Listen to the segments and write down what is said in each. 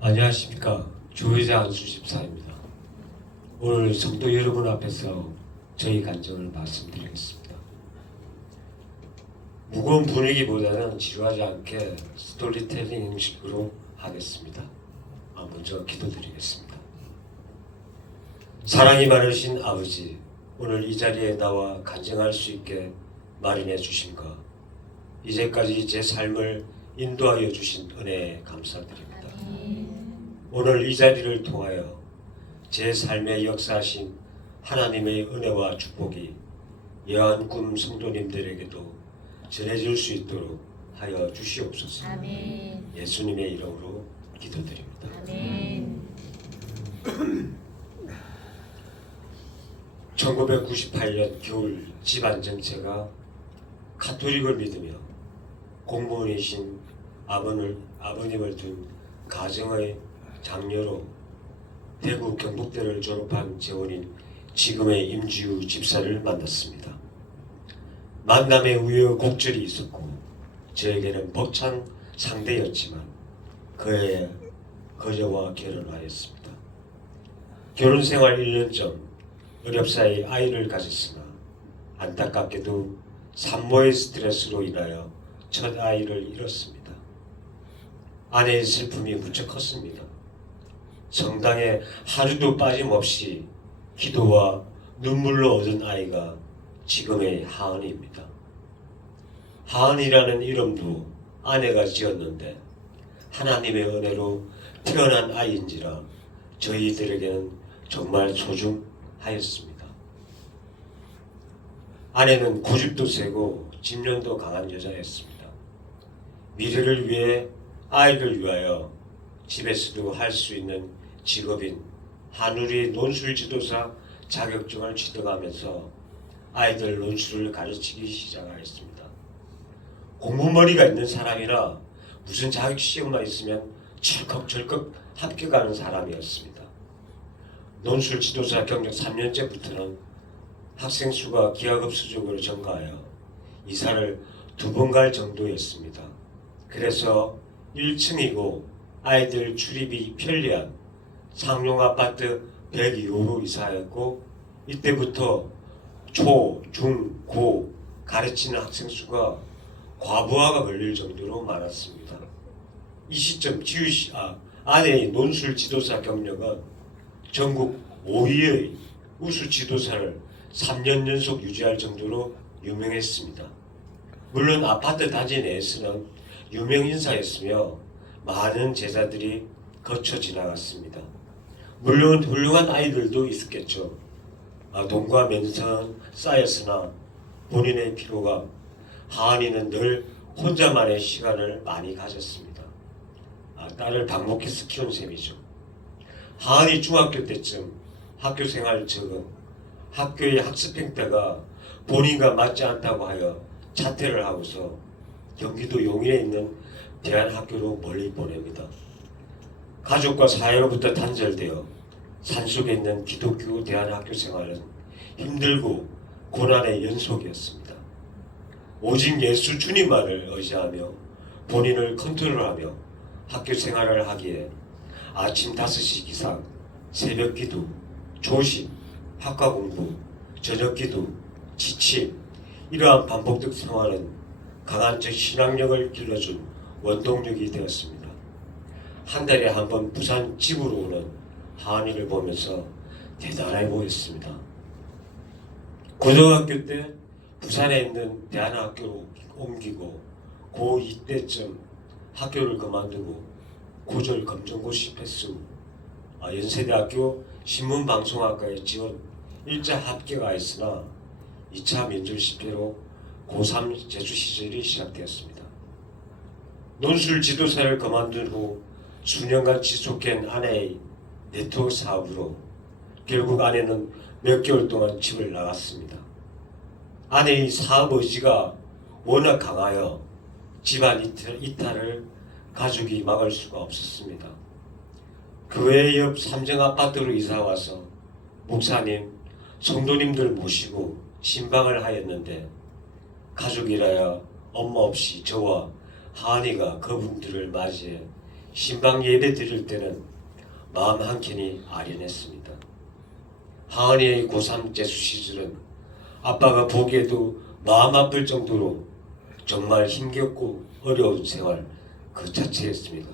안녕하십니까. 주의자 안수 집사입니다. 오늘 성도 여러분 앞에서 저희 간증을 말씀드리겠습니다. 무거운 분위기보다는 지루하지 않게 스토리텔링 형식으로 하겠습니다. 먼저 기도드리겠습니다. 사랑이 많으신 아버지, 오늘 이 자리에 나와 간증할 수 있게 마련해 주심과 이제까지 제 삶을 인도하여 주신 은혜에 감사드립니다. 오늘 이 자리를 통하여 제 삶에 역사하신 하나님의 은혜와 축복이 여한꿈 성도님들에게도 전해질 수 있도록 하여 주시옵소서. 아멘. 예수님의 이름으로 기도드립니다. 아멘. 1998년 겨울 집안 정체가 가톨릭을 믿으며 공무원이신 아버님을 둔 가정의 장녀로 대구 경북대를 졸업한 재원인 지금의 임지우 집사를 만났습니다. 만남에 우여곡절이 있었고 저에게는 벅찬 상대였지만 그의 거저와 결혼하였습니다. 결혼 생활 1년 전 어렵사이 아이를 가졌으나 안타깝게도 산모의 스트레스로 인하여 첫 아이를 잃었습니다. 아내의 슬픔이 무척 컸습니다. 성당에 하루도 빠짐없이 기도와 눈물로 얻은 아이가 지금의 하은이입니다. 하은이라는 이름도 아내가 지었는데 하나님의 은혜로 태어난 아이인지라 저희들에게는 정말 소중하였습니다. 아내는 고집도 세고 집념도 강한 여자였습니다. 미래를 위해 아이를 위하여 집에서도 할 수 있는 직업인 한우리 논술지도사 자격증을 취득하면서 아이들 논술을 가르치기 시작하였습니다. 공부머리가 있는 사람이라 무슨 자격시험만 있으면 철컥철컥 합격하는 사람이었습니다. 논술지도사 경력 3년째부터는 학생 수가 기하급수적으로 증가하여 이사를 2번 갈 정도였습니다. 그래서 1층이고 아이들 출입이 편리한 상용 아파트 102호로 이사하였고 이때부터 초, 중, 고 가르치는 학생 수가 과부하가 걸릴 정도로 많았습니다. 이 시점 아내의 논술 지도사 경력은 전국 5위의 우수 지도사를 3년 연속 유지할 정도로 유명했습니다. 물론 아파트 단지 내에서는 유명 인사였으며 많은 제자들이 거쳐 지나갔습니다. 물론 훌륭한 아이들도 있었겠죠. 돈과 명성은 쌓였으나 본인의 피로감, 하은이는 늘 혼자만의 시간을 많이 가졌습니다. 딸을 방목해서 키운 셈이죠. 하은이 중학교 때쯤 학교 생활 적응, 학교의 학습행 때가 본인과 맞지 않다고 하여 자퇴를 하고서 경기도 용인에 있는 대안학교로 멀리 보냅니다. 가족과 사회로부터 단절되어 산속에 있는 기독교 대안학교 생활은 힘들고 고난의 연속이었습니다. 오직 예수 주님만을 의지하며 본인을 컨트롤하며 학교 생활을 하기에 아침 5시 기상, 새벽 기도, 조식, 학과 공부, 저녁 기도, 지침 이러한 반복적 생활은 강한 신앙력을 길러준 원동력이 되었습니다. 한 달에 한 번 부산 집으로 오는 하은이를 보면서 대단해 보였습니다. 고등학교 때 부산에 있는 대안학교로 옮기고 고2 때쯤 학교를 그만두고 고졸 검정고시 패스 연세대학교 신문방송학과에 지원 1차 합격하였으나 2차 면접 실패로 고3 재수 시절이 시작되었습니다. 논술 지도사를 그만둔 후 수년간 지속한 아내의 네트워크 사업으로 결국 아내는 몇 개월 동안 집을 나갔습니다. 아내의 사업 의지가 워낙 강하여 집안 이탈을 가족이 막을 수가 없었습니다. 교회 옆 삼정아파트로 이사와서 목사님, 성도님들 모시고 신방을 하였는데 가족이라야 엄마 없이 저와 하은이가 그분들을 맞이해 신방 예배 드릴 때는 마음 한켠이 아련했습니다. 하은이의 고3 재수 시절은 아빠가 보기에도 마음 아플 정도로 정말 힘겹고 어려운 생활 그 자체였습니다.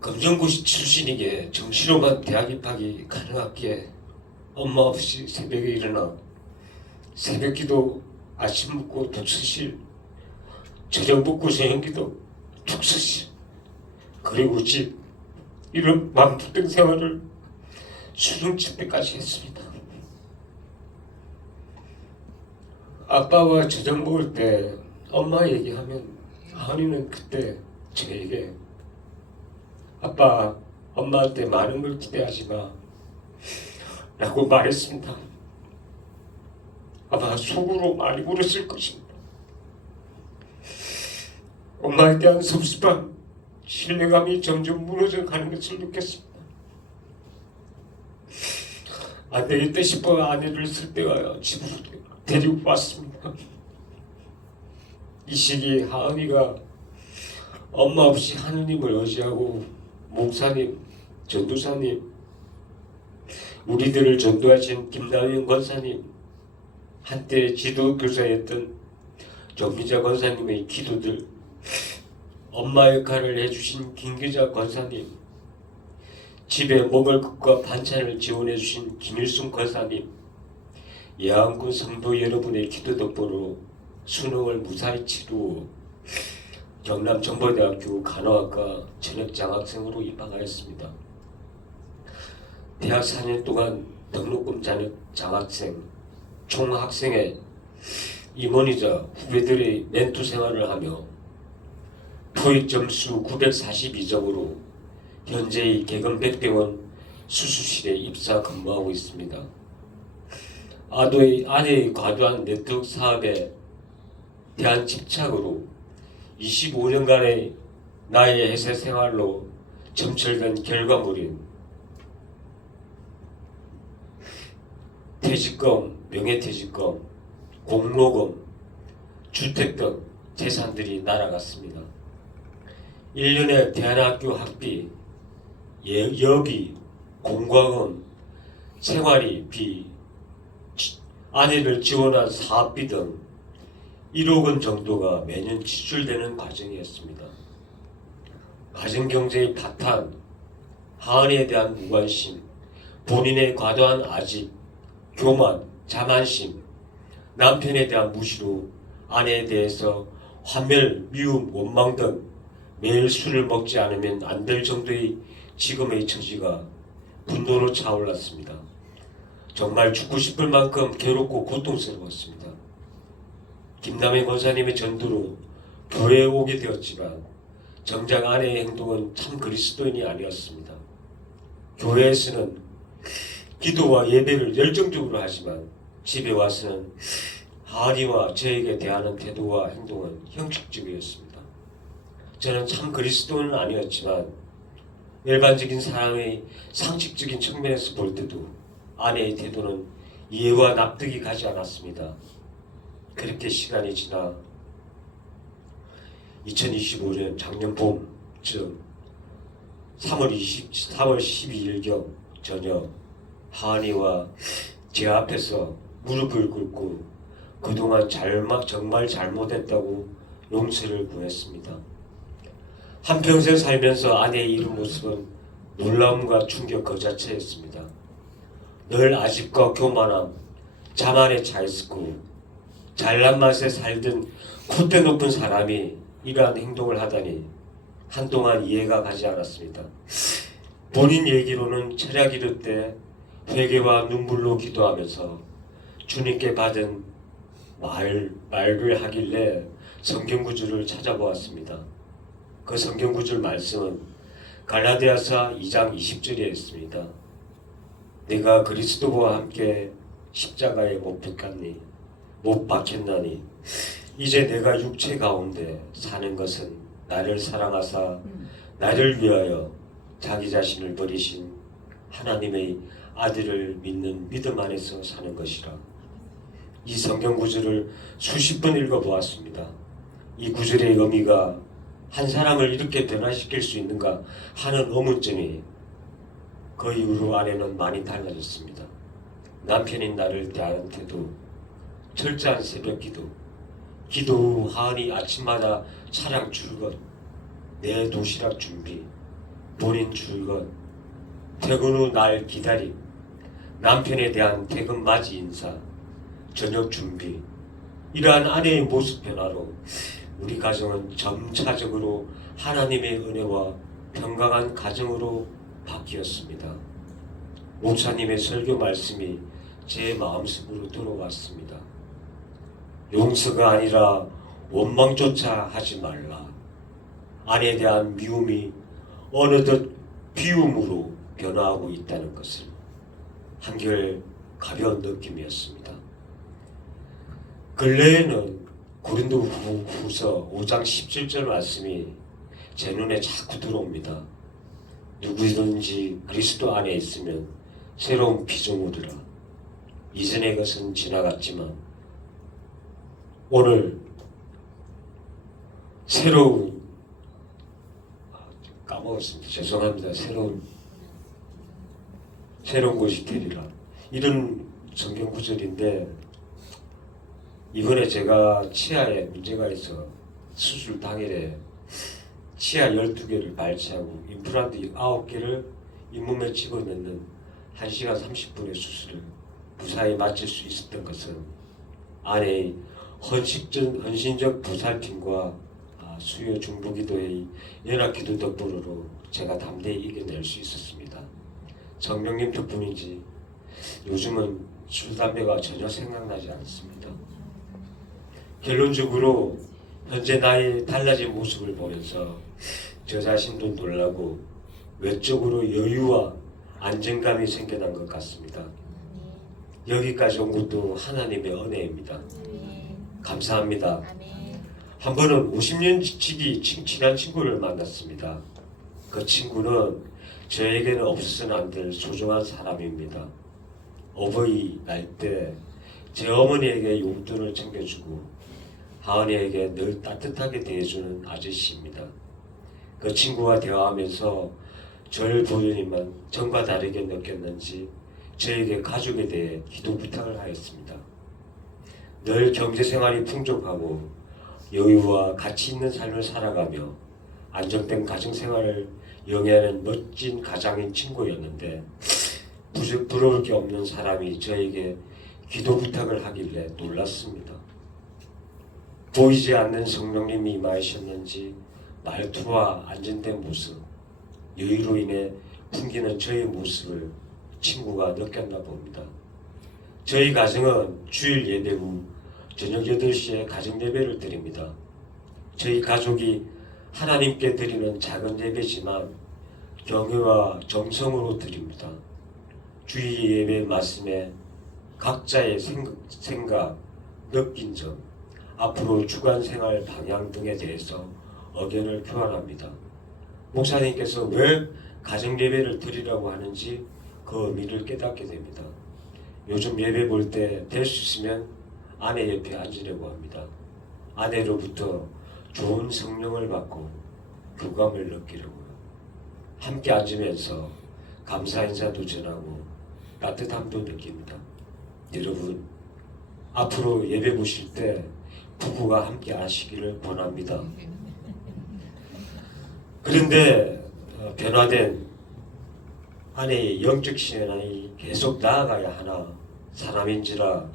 검정고시 출신이기에 정시로만 대학 입학이 가능하기에 엄마 없이 새벽에 일어나 새벽기도 아침 묵고 독서실, 저녁 묵고 저녁기도 독서실, 그리고 집, 이런 만붙된 생활을 수능 집회까지 했습니다. 아빠와 저녁 먹을 때 엄마 얘기하면 하은이는 그때 저에게 아빠, 엄마한테 많은 걸 기대하지 마 라고 말했습니다. 아마 속으로 많이 울었을 것입니다. 엄마에 대한 섭섭함, 신뢰감이 점점 무너져 가는 것을 느꼈습니다. 안 되겠다 싶어 아내를 쓸데가 집으로 데리고 왔습니다. 이 시기 하은이가 엄마 없이 하느님을 의지하고 목사님, 전도사님, 우리들을 전도하신 김남현 권사님, 한때 지도교사였던 정미자 권사님의 기도들, 엄마 역할을 해주신 김기자 권사님, 집에 먹을 것과 반찬을 지원해 주신 김일순 권사님, 예안군 성도 여러분의 기도 덕분으로 수능을 무사히 치루어 경남 정보대학교 간호학과 전역 장학생으로 입학하였습니다. 대학 4년 동안 등록금 전역 장학생, 총학생회 임원이자 후배들의 멘토 생활을 하며 토익 점수 942점으로 현재의 개근 백병원 수술실에 입사 근무하고 있습니다. 아내의 과도한 네트워크 사업에 대한 집착으로 25년간의 나의 회사 생활로 점철된 결과물인 퇴직금, 명예퇴직금, 공로금, 주택 등 재산들이 날아갔습니다. 1년에 대안학교 학비, 여비, 공과금, 생활비, 아내를 지원한 사업비 등 1억 원 정도가 매년 지출되는 과정이었습니다. 가정경제의 파탄, 하은이에 대한 무관심, 본인의 과도한 아집, 교만, 자만심, 남편에 대한 무시로 아내에 대해서 환멸, 미움, 원망 등 매일 술을 먹지 않으면 안 될 정도의 지금의 처지가 분노로 차올랐습니다. 정말 죽고 싶을 만큼 괴롭고 고통스러웠습니다. 김남희 권사님의 전도로 교회에 오게 되었지만 정작 아내의 행동은 참 그리스도인이 아니었습니다. 교회에서는 기도와 예배를 열정적으로 하지만 집에 와서는 하은이와 저에게 대하는 태도와 행동은 형식적이었습니다. 저는 참 그리스도인은 아니었지만 일반적인 사람의 상식적인 측면에서 볼 때도 아내의 태도는 이해와 납득이 가지 않았습니다. 그렇게 시간이 지나 2025년 작년 봄쯤 3월 12일경 저녁 하은이와 제 앞에서 무릎을 꿇고 그동안 정말 잘못했다고 용서를 구했습니다. 한평생 살면서 아내의 이런 모습은 놀라움과 충격 그 자체였습니다. 늘 아집과 교만함, 자만에 차있었고 잘난 맛에 살던 콧대 높은 사람이 이러한 행동을 하다니 한동안 이해가 가지 않았습니다. 본인 얘기로는 철야 기도 때 회개와 눈물로 기도하면서 주님께 받은 말을 하길래 성경 구절을 찾아보았습니다. 그 성경 구절 말씀은 갈라디아서 2장 20절에 있습니다. 내가 그리스도와 함께 십자가에 못 박혔나니 이제 내가 육체 가운데 사는 것은 나를 사랑하사 나를 위하여 자기 자신을 버리신 하나님의 아들을 믿는 믿음 안에서 사는 것이라. 이 성경 구절을 수십 번 읽어보았습니다. 이 구절의 의미가 한 사람을 이렇게 변화시킬 수 있는가 하는 의문점이 그 이후로 아내는 많이 달라졌습니다. 남편인 나를 대하는 태도, 철저한 새벽 기도, 기도 후 하은이 아침마다 차량 출근, 내 도시락 준비, 본인 출근, 퇴근 후 날 기다림, 남편에 대한 퇴근 맞이 인사, 저녁 준비, 이러한 아내의 모습 변화로 우리 가정은 점차적으로 하나님의 은혜와 평강한 가정으로 바뀌었습니다. 목사님의 설교 말씀이 제 마음속으로 들어왔습니다. 용서가 아니라 원망조차 하지 말라. 아내에 대한 미움이 어느덧 비움으로 변화하고 있다는 것을 한결 가벼운 느낌이었습니다. 근래에는 고린도후서 5장 17절 말씀이 제 눈에 자꾸 들어옵니다. 누구든지 그리스도 안에 있으면 새로운 피조물이라. 이전의 것은 지나갔지만 오늘 새로운 까먹었습니다. 죄송합니다. 새로운 것이 되리라. 이런 성경 구절인데 이번에 제가 치아에 문제가 있어 수술 당일에 치아 12개를 발치하고 임플란트 9개를 잇몸에 집어넣는 1시간 30분의 수술을 무사히 마칠 수 있었던 것은 아내의 헌신적 보살핌과 수요 중보기도의 연합기도 덕분으로 제가 담대히 이겨낼 수 있었습니다. 성령님 덕분인지 요즘은 술, 담배가 전혀 생각나지 않습니다. 결론적으로 현재 나의 달라진 모습을 보면서 저 자신도 놀라고 외적으로 여유와 안정감이 생겨난 것 같습니다. 여기까지 온 것도 하나님의 은혜입니다. 감사합니다. 한 번은 50년 지기 친한 친구를 만났습니다. 그 친구는 저에게는 없어서는 안 될 소중한 사람입니다. 어버이날 때 제 어머니에게 용돈을 챙겨주고 하은이에게 늘 따뜻하게 대해주는 아저씨입니다. 그 친구와 대화하면서 저를 보더니만 전과 다르게 느꼈는지 저에게 가족에 대해 기도 부탁을 하였습니다. 늘 경제생활이 풍족하고 여유와 가치 있는 삶을 살아가며 안정된 가정생활을 영위하는 멋진 가장인 친구였는데 부러울 게 없는 사람이 저에게 기도 부탁을 하길래 놀랐습니다. 보이지 않는 성령님이 임하셨는지 말투와 안정된 모습, 여유로 인해 풍기는 저의 모습을 친구가 느꼈나 봅니다. 저희 가정은 주일 예배 후 저녁 8시에 가정 예배를 드립니다. 저희 가족이 하나님께 드리는 작은 예배지만 경외와 정성으로 드립니다. 주일 예배 말씀에 각자의 생각, 느낀 점, 앞으로 주간 생활 방향 등에 대해서 의견을 교환합니다. 목사님께서 왜 가정 예배를 드리라고 하는지 그 의미를 깨닫게 됩니다. 요즘 예배 볼 때 될 수 있으면 아내 옆에 앉으려고 합니다. 아내로부터 좋은 성령을 받고 교감을 느끼려고요. 함께 앉으면서 감사 인사도 전하고 따뜻함도 느낍니다. 여러분, 앞으로 예배 보실 때 부부가 함께 하시기를 권합니다. 그런데 변화된 아내의 영적 신앙이 계속 나아가야 하나 사람인지라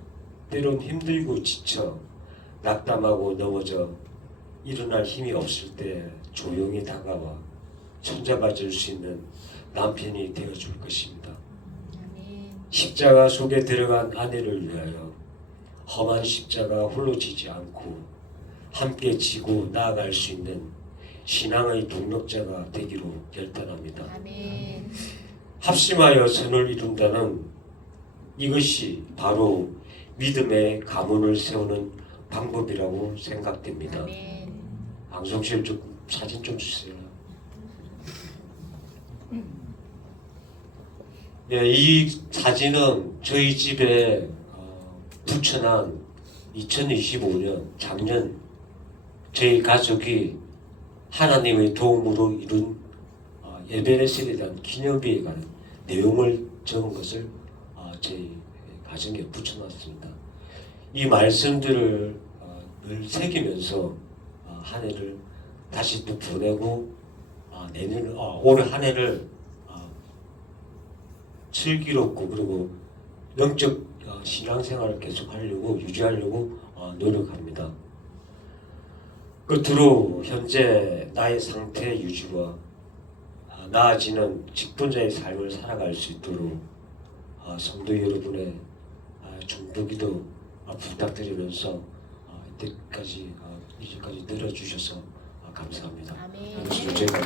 때론 힘들고 지쳐 낙담하고 넘어져 일어날 힘이 없을 때 조용히 다가와 손잡아 줄 수 있는 남편이 되어줄 것입니다. 십자가 속에 들어간 아내를 위하여 험한 십자가 홀로 지지 않고 함께 지고 나아갈 수 있는 신앙의 동력자가 되기로 결단합니다. 아멘. 합심하여 선을 이룬다는 이것이 바로 믿음의 가문을 세우는 방법이라고 생각됩니다. 아멘. 방송실 좀 사진 좀 주세요. 이 사진은 저희 집에 붙여난 2025년 작년 저희 가족이 하나님의 도움으로 이룬 에베레스트에 대한 기념비에 관한 내용을 적은 것을 저희 가정에 붙여놨습니다. 이 말씀들을 늘 새기면서 한 해를 다시 또 보내고 내년 올 한 해를 슬기롭고 그리고 영적 신앙생활을 계속하려고 유지하려고 노력합니다. 끝으로 현재 나의 상태 유지와 나아지는 직분자의 삶을 살아갈 수 있도록 성도 여러분의 중보기도 부탁드리면서 이때까지 이제까지 들어주셔서 감사합니다. 아멘. 저희가